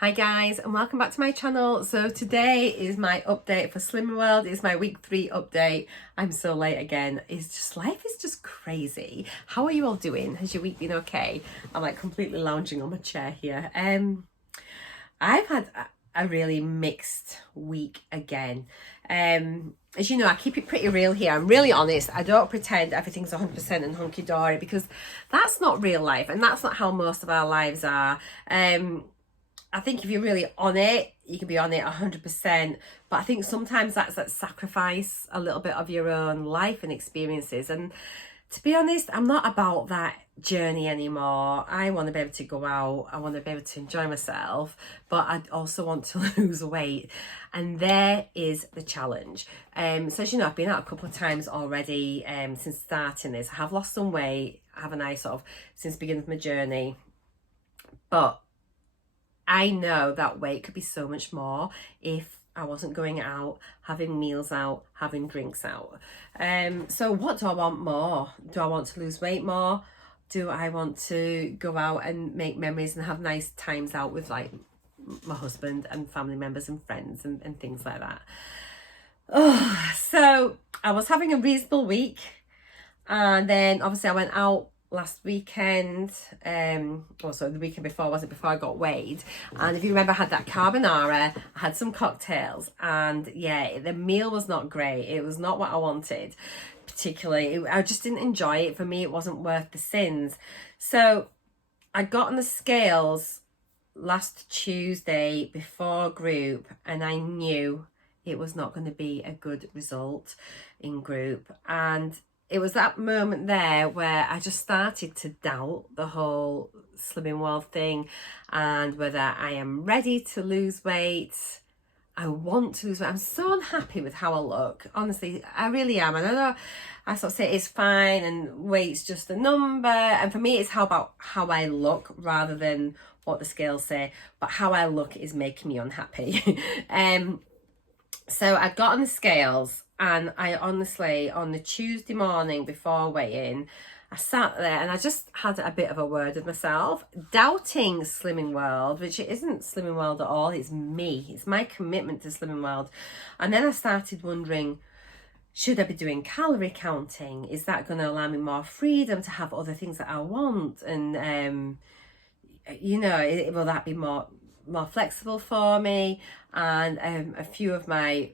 Hi guys, and welcome back to my channel. So today is my update for Slimming World. It's my week 3 update. I'm so late again. It's just, life is just crazy. How are you all doing? Has your week been okay? I'm like completely lounging on my chair here. I've had a really mixed week again. As you know, I keep it pretty real here. I'm really honest. I don't pretend everything's 100% and hunky-dory, because that's not real life, and that's not how most of our lives are. I think if you're really on it, you can be on it 100%. But I think sometimes that's that sacrifice a little bit of your own life and experiences. And to be honest, I'm not about that journey anymore. I want to be able to go out. I want to be able to enjoy myself. But I also want to lose weight. And there is the challenge. So as you know, I've been out a couple of times already since starting this. I have lost some weight, haven't I, sort of, since the beginning of my journey. But I know that weight could be so much more if I wasn't going out, having meals out, having drinks out. So what do I want more? Do I want to lose weight more? Do I want to go out and make memories and have nice times out with like my husband and family members and friends and things like that? Oh, so I was having a reasonable week, and then obviously I went out last weekend, also the weekend before, was it, before I got weighed? And if you remember, I had that carbonara, I had some cocktails, and yeah, the meal was not great. It was not what I wanted particularly. I just didn't enjoy it. For me, it wasn't worth the sins. So I got on the scales last Tuesday before group, and I knew it was not going to be a good result in group. And it was that moment there where I just started to doubt the whole Slimming World thing, and whether I am ready to lose weight. I want to lose weight. I'm so unhappy with how I look. Honestly, I really am. And I know I sort of say it's fine and weight's just a number. And for me, it's about how I look rather than what the scales say. But how I look is making me unhappy. So I got on the scales, and I honestly, on the Tuesday morning before weighing, I sat there and I just had a bit of a word with myself, doubting Slimming World, which it isn't Slimming World at all. It's me. It's my commitment to Slimming World. And then I started wondering, should I be doing calorie counting? Is that going to allow me more freedom to have other things that I want? And, you know, will that be more flexible for me? And a few of my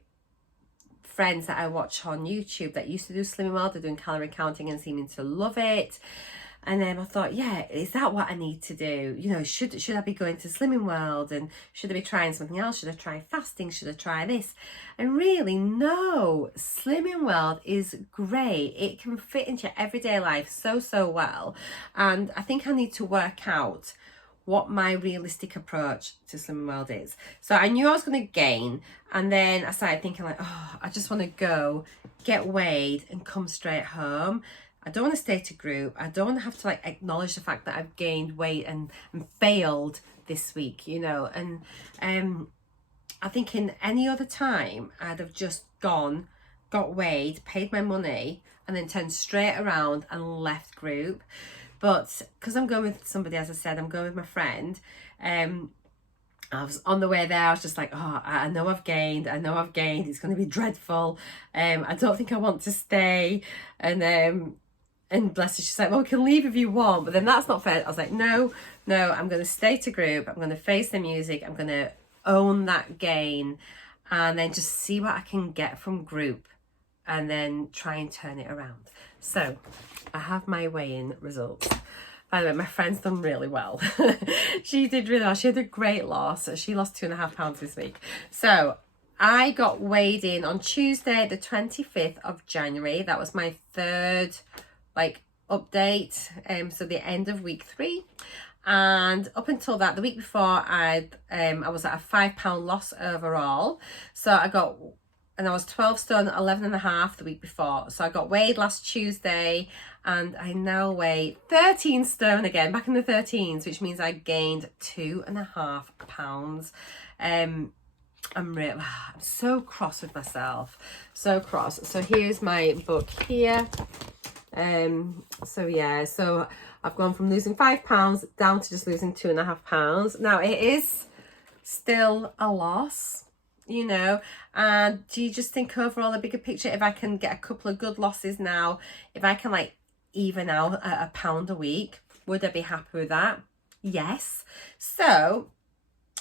friends that I watch on YouTube that used to do Slimming World, they're doing calorie counting and seeming to love it. And then I thought, yeah, is that what I need to do? You know, should I be going to Slimming World, and should I be trying something else? Should I try fasting? Should I try this? And really, no, Slimming World is great. It can fit into your everyday life so well. And I think I need to work out what my realistic approach to Slimming World is. So I knew I was going to gain, and then I started thinking like, oh, I just want to go get weighed and come straight home. I don't want to stay to group. I don't want to have to like acknowledge the fact that I've gained weight and failed this week, you know. And I think in any other time I'd have just gone, got weighed, paid my money, and then turned straight around and left group. But because I'm going with somebody, as I said, I'm going with my friend. I was on the way there, I was just like, oh, I know I've gained. It's going to be dreadful. I don't think I want to stay. And bless her, she's like, well, we can leave if you want. But then that's not fair. I was like, no, I'm going to stay to group. I'm going to face the music. I'm going to own that gain, and then just see what I can get from group, and then try and turn it around. So I have my weigh-in results. By the way, my friend's done really well. She did really well. She had a great loss. She lost 2.5 pounds this week. So I got weighed in on Tuesday, the 25th of January. That was my third update. So the end of week 3. And up until that, the week before, I was at a 5 pound loss overall. So I was 12 stone, 11.5 the week before. So I got weighed last Tuesday, and I now weigh 13 stone again, back in the 13s, which means I gained 2.5 pounds. I'm so cross with myself, so cross. So here's my book here. So I've gone from losing 5 pounds down to just losing 2.5 pounds. Now it is still a loss, you know. And do you just think overall the bigger picture, if I can get a couple of good losses now, if I can like even out at £1 a week, would I be happy with that? Yes. So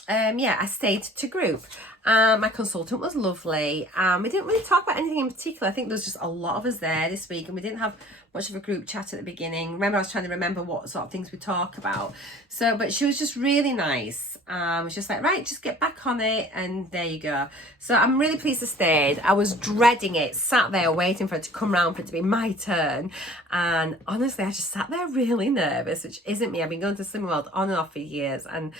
yeah, I stayed to group. My consultant was lovely. We didn't really talk about anything in particular. I think there was just a lot of us there this week, and we didn't have much of a group chat at the beginning. Remember, I was trying to remember what sort of things we talk about. So, but she was just really nice. Was just like, right, just get back on it, and there you go. So I'm really pleased I stayed. I was dreading it, sat there waiting for it to come round for it to be my turn. And honestly, I just sat there really nervous, which isn't me. I've been going to Slimming World on and off for years, and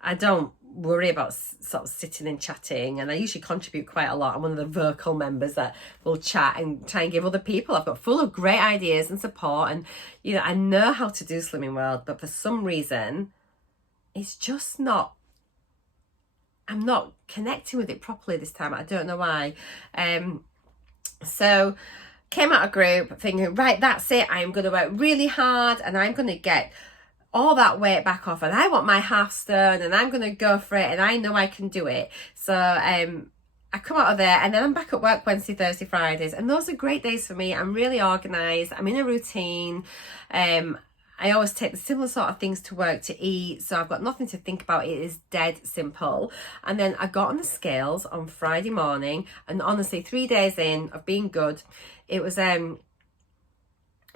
I don't worry about sort of sitting and chatting, and I usually contribute quite a lot. I'm one of the vocal members that will chat and try and give other people. I've got full of great ideas and support, and you know, I know how to do Slimming World, but for some reason it's just not, I'm not connecting with it properly this time. I don't know why. So came out of group thinking, right, that's it, I'm going to work really hard and I'm going to get all that weight back off, and I want my half stone, and I'm going to go for it, and I know I can do it. So I come out of there, and then I'm back at work Wednesday, Thursday, Fridays, and those are great days for me. I'm really organised, I'm in a routine. I always take the similar sort of things to work to eat, so I've got nothing to think about. It is dead simple. And then I got on the scales on Friday morning, and honestly, 3 days in of being good, it was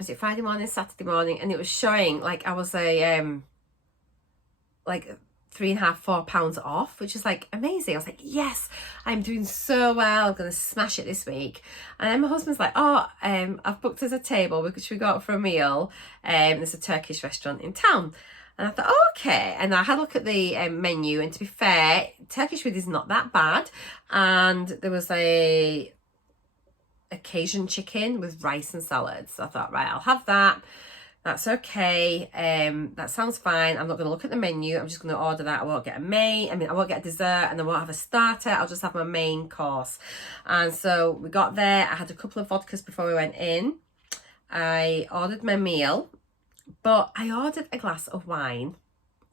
it Friday morning, Saturday morning, and it was showing like I was like 3.5, 4 pounds off, which is like amazing. I was like, yes, I'm doing so well, I'm gonna smash it this week. And then my husband's like, oh, I've booked us a table which we got for a meal. There's a Turkish restaurant in town. And I thought, oh, okay. And I had a look at the menu, and to be fair, Turkish food is not that bad. And there was a Cajun chicken with rice and salads. So I thought, right, I'll have that. That's okay. That sounds fine. I'm not going to look at the menu. I'm just going to order that. I won't get I won't get a dessert, and I won't have a starter. I'll just have my main course. And so we got there. I had a couple of vodkas before we went in. I ordered my meal, but I ordered a glass of wine.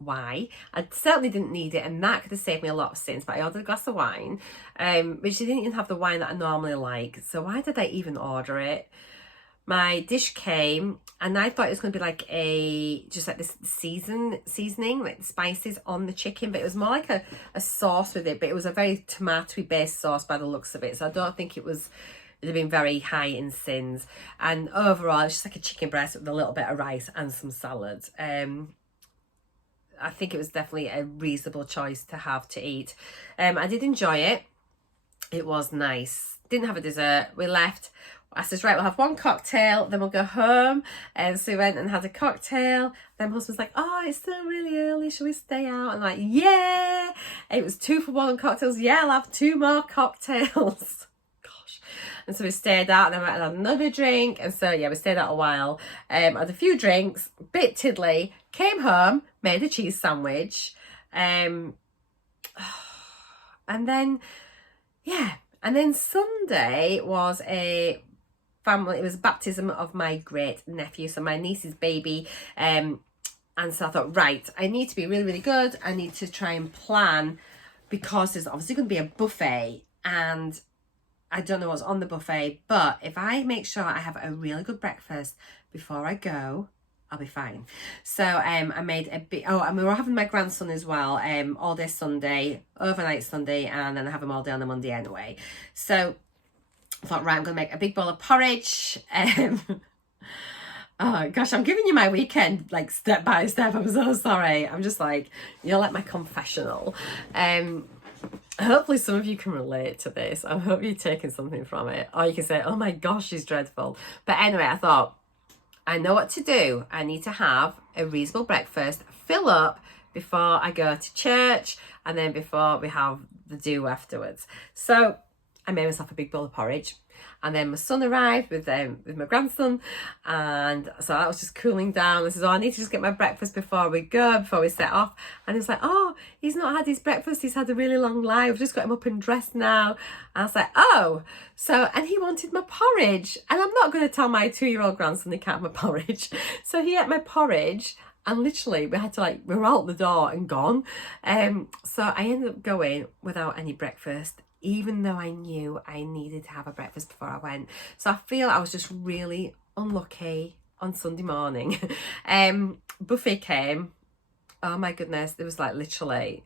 Why? I certainly didn't need it, and that could have saved me a lot of sins, but I ordered a glass of wine, which didn't even have the wine that I normally like. So why did I even order it? My dish came, and I thought it was going to be like just like this seasoning, like the spices on the chicken, but it was more like a sauce with it, but it was a very tomatoey based sauce by the looks of it. So I don't think it'd have been very high in sins. And overall, it's just like a chicken breast with a little bit of rice and some salad. I think it was definitely a reasonable choice to have to eat. I did enjoy it. It was nice. Didn't have a dessert. We left. I said, right, we'll have one cocktail, then we'll go home. So we went and had a cocktail. Then my husband's like, oh, it's still really early. Shall we stay out? I'm like, yeah. It was 2 for 1 on cocktails. Yeah, I'll have 2 more cocktails. Gosh. And so we stayed out, and then we had another drink. And so, yeah, we stayed out a while. Had a few drinks, bit tiddly, came home, made a cheese sandwich. And then, yeah. And then Sunday was it was baptism of my great nephew, so my niece's baby. And so I thought, right, I need to be really, really good. I need to try and plan, because there's obviously going to be a buffet, and I don't know what's on the buffet, but if I make sure I have a really good breakfast before I go, I'll be fine. So I made a bit, and we were having my grandson as well, all day Sunday, overnight Sunday, and then I have him all day on the Monday anyway. So I thought, right, I'm going to make a big bowl of porridge. Oh gosh, I'm giving you my weekend like step by step. I'm so sorry. I'm just like, you're like my confessional. Hopefully some of you can relate to this. I hope you're taking something from it. Or you can say, oh my gosh, she's dreadful. But anyway, I thought, I know what to do. I need to have a reasonable breakfast, fill up before I go to church, and then before we have the do afterwards. So I made myself a big bowl of porridge, and then my son arrived with my grandson, and so that was just cooling down. I said, oh, I need to just get my breakfast before we set off. And he was like, oh, he's not had his breakfast, he's had a really long life, I've just got him up and dressed now. And I was like, oh, so, and he wanted my porridge, and I'm not going to tell my 2-year-old grandson he can't have my porridge. So he ate my porridge, And literally we had to we were out the door and gone. So I ended up going without any breakfast, even though I knew I needed to have a breakfast before I went. So I feel I was just really unlucky on Sunday morning. Buffet came. Oh my goodness, there was literally,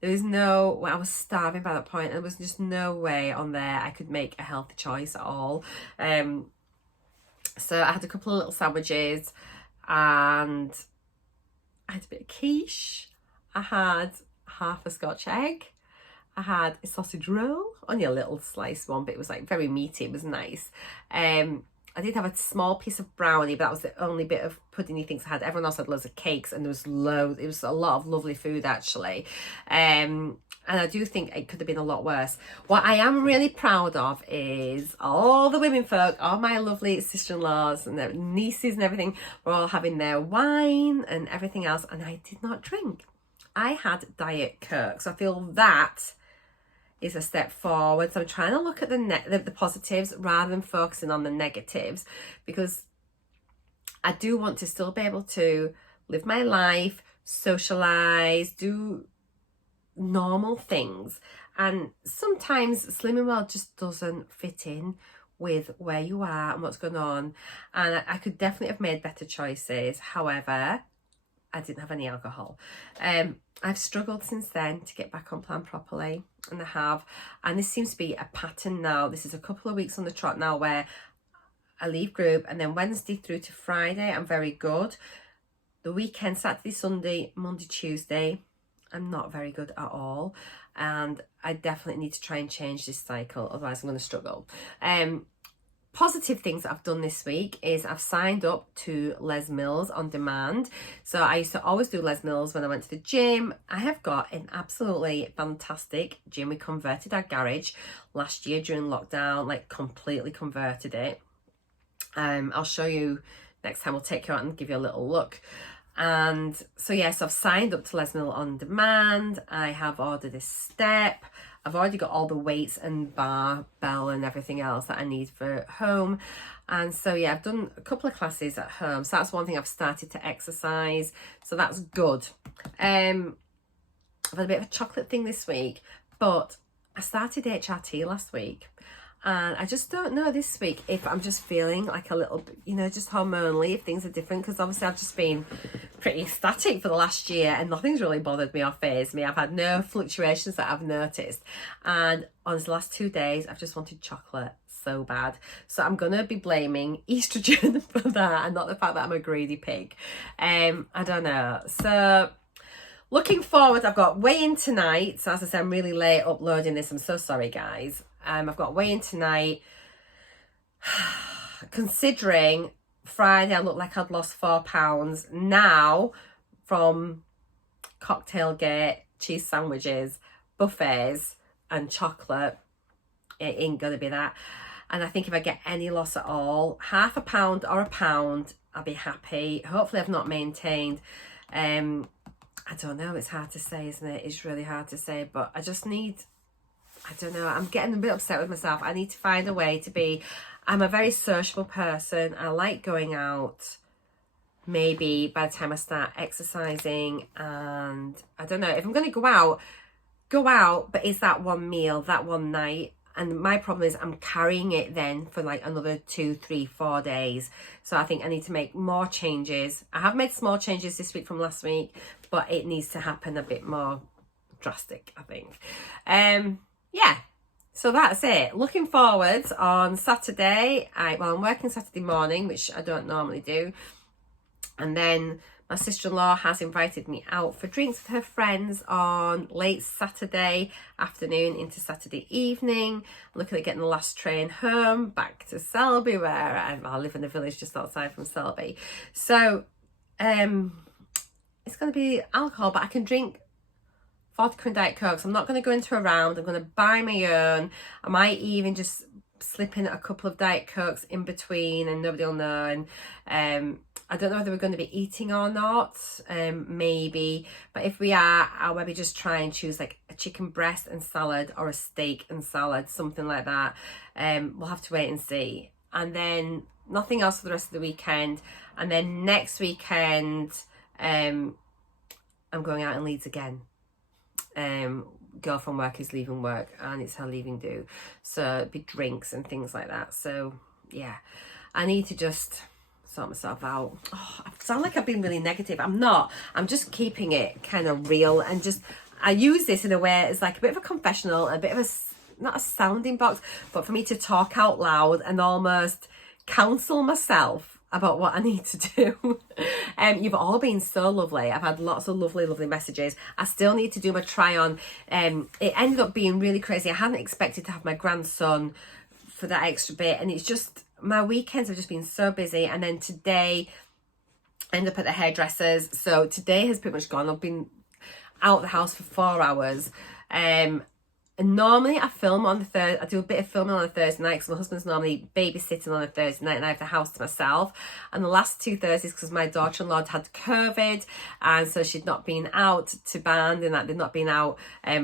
there was no, I was starving by that point, and there was just no way on there I could make a healthy choice at all. So I had a couple of little sandwiches, and I had a bit of quiche. I had half a Scotch egg. I had a sausage roll, only a little sliced one, but it was very meaty. It was nice. I did have a small piece of brownie, but that was the only bit of puddingy things I had. Everyone else had loads of cakes, and there was loads. It was a lot of lovely food, actually. And I do think it could have been a lot worse. What I am really proud of is all the women folk, all my lovely sister-in-laws and their nieces and everything, were all having their wine and everything else, and I did not drink. I had Diet Coke, so I feel that is a step forward. So I'm trying to look at the positives rather than focusing on the negatives, because I do want to still be able to live my life, socialize, do normal things, and sometimes Slimming World just doesn't fit in with where you are and what's going on, and I could definitely have made better choices. However, I didn't have any alcohol. I've struggled since then to get back on plan properly, and I have. And this seems to be a pattern now. This is a couple of weeks on the trot now where I leave group, and then Wednesday through to Friday, I'm very good. The weekend, Saturday, Sunday, Monday, Tuesday, I'm not very good at all. And I definitely need to try and change this cycle, otherwise I'm going to struggle. Positive things that I've done this week is I've signed up to Les Mills on demand. So I used to always do Les Mills when I went to the gym. I have got an absolutely fantastic gym. We converted our garage last year during lockdown, completely converted it. I'll show you next time. We'll take you out and give you a little look. And so yes, I've signed up to Les Mills on demand. I have ordered a step. I've already got all the weights and barbell and everything else that I need for home. And so yeah, I've done a couple of classes at home. So that's one thing. I've started to exercise. So that's good. I've had a bit of a chocolate thing this week, but I started HRT last week. And I just don't know this week if I'm just feeling a little bit, just hormonally, if things are different, because obviously I've just been pretty static for the last year and nothing's really bothered me or fazed me. I've had no fluctuations that I've noticed. And on the last 2 days, I've just wanted chocolate so bad. So I'm going to be blaming estrogen for that, and not the fact that I'm a greedy pig. I don't know. So looking forward, I've got weigh-in tonight. So as I said, I'm really late uploading this. I'm so sorry, guys. I've got weigh-in tonight. Considering Friday I looked like I'd lost 4 pounds. Now, from cocktail gate, cheese sandwiches, buffets and chocolate, it ain't gonna be that. And I think if I get any loss at all, half a pound or a pound, I'll be happy. Hopefully I've not maintained. I don't know, it's hard to say, isn't it? It's really hard to say, but I just need, I don't know, I'm getting a bit upset with myself. I need to find a way to be, I'm a very sociable person. I like going out. Maybe by the time I start exercising, and I don't know, if I'm going to go out, but is that one meal, that one night? And my problem is I'm carrying it then for another 2, 3, 4 days. So I think I need to make more changes. I have made small changes this week from last week, but it needs to happen a bit more drastic, I think. Yeah, so that's it. Looking forward on Saturday. I'm working Saturday morning, which I don't normally do. And then my sister-in-law has invited me out for drinks with her friends on late Saturday afternoon into Saturday evening. I'm looking at getting the last train home back to Selby, where I live in a village just outside from Selby. So it's going to be alcohol, but I can drink vodka and Diet Coke. So I'm not going to go into a round. I'm going to buy my own. I might even just slip in a couple of Diet Cokes in between and nobody will know. And I don't know whether we're going to be eating or not, maybe. But if we are, I'll maybe just try and choose a chicken breast and salad, or a steak and salad, something like that. We'll have to wait and see. And then nothing else for the rest of the weekend. And then next weekend, I'm going out in Leeds again. Girl from work is leaving work and it's her leaving do, so it'd be drinks and things like that. So yeah, I need to just sort myself out. Oh, I sound like I've been really negative. I'm not. I'm just keeping it kind of real, and just I use this in a way as like a bit of a confessional, a bit of a, not a sounding box, but for me to talk out loud and almost counsel myself about what I need to do. You've all been so lovely. I've had lots of lovely messages. I still need to do my try on. It ended up being really crazy. I hadn't expected to have my grandson for that extra bit, and it's just, my weekends have just been so busy. And then today I ended up at the hairdressers, so today has pretty much gone. I've been out the house for 4 hours. And normally I film on the Thursday. I do a bit of filming on a Thursday night because my husband's normally babysitting on a Thursday night and I have the house to myself. And the last 2 Thursdays, because my daughter-in-law had COVID, and so she'd not been out to band, and that they'd not been out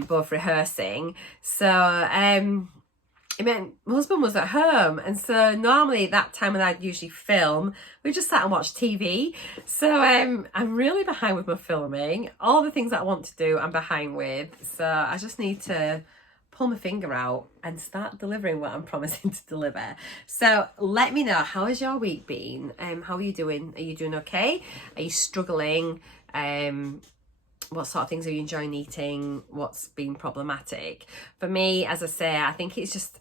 both rehearsing. So it meant my husband was at home, and so normally that time when I'd usually film, we just sat and watched TV. So I'm really behind with my filming. All the things that I want to do, I'm behind with. So I just need to pull my finger out and start delivering what I'm promising to deliver. So let me know, how has your week been? How are you doing? Are you doing okay? Are you struggling? What sort of things are you enjoying eating? What's been problematic? For me, as I say, I think it's just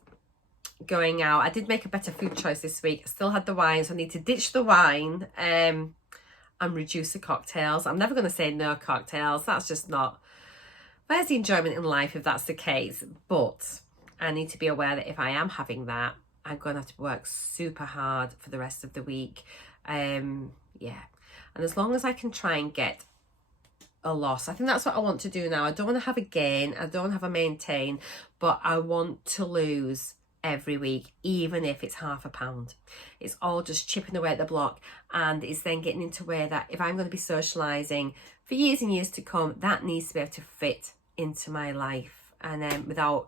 going out. I did make a better food choice this week. I still had the wine, so I need to ditch the wine and reduce the cocktails. I'm never going to say no cocktails. That's just not, where's the enjoyment in life if that's the case? But I need to be aware that if I am having that, I'm going to have to work super hard for the rest of the week. Yeah. And as long as I can try and get a loss, I think that's what I want to do now. I don't want to have a gain. I don't want to have a maintain, but I want to lose every week, even if it's £0.5. It's all just chipping away at the block, and it's then getting into where that if I'm going to be socialising for years and years to come, that needs to be able to fit into my life, and without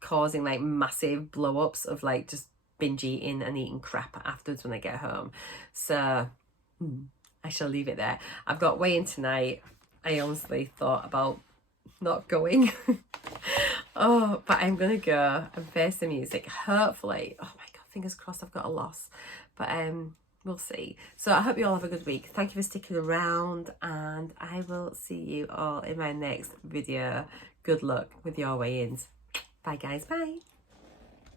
causing like massive blow-ups of like just binge eating and eating crap afterwards when I get home. So I shall leave it there. I've got weigh-in tonight. I honestly thought about not going. Oh, but I'm gonna go and face the music. Hopefully, oh my god, fingers crossed I've got a loss, but we'll see. So I hope you all have a good week. Thank you for sticking around, and I will see you all in my next video. Good luck with your weigh-ins. Bye guys, bye.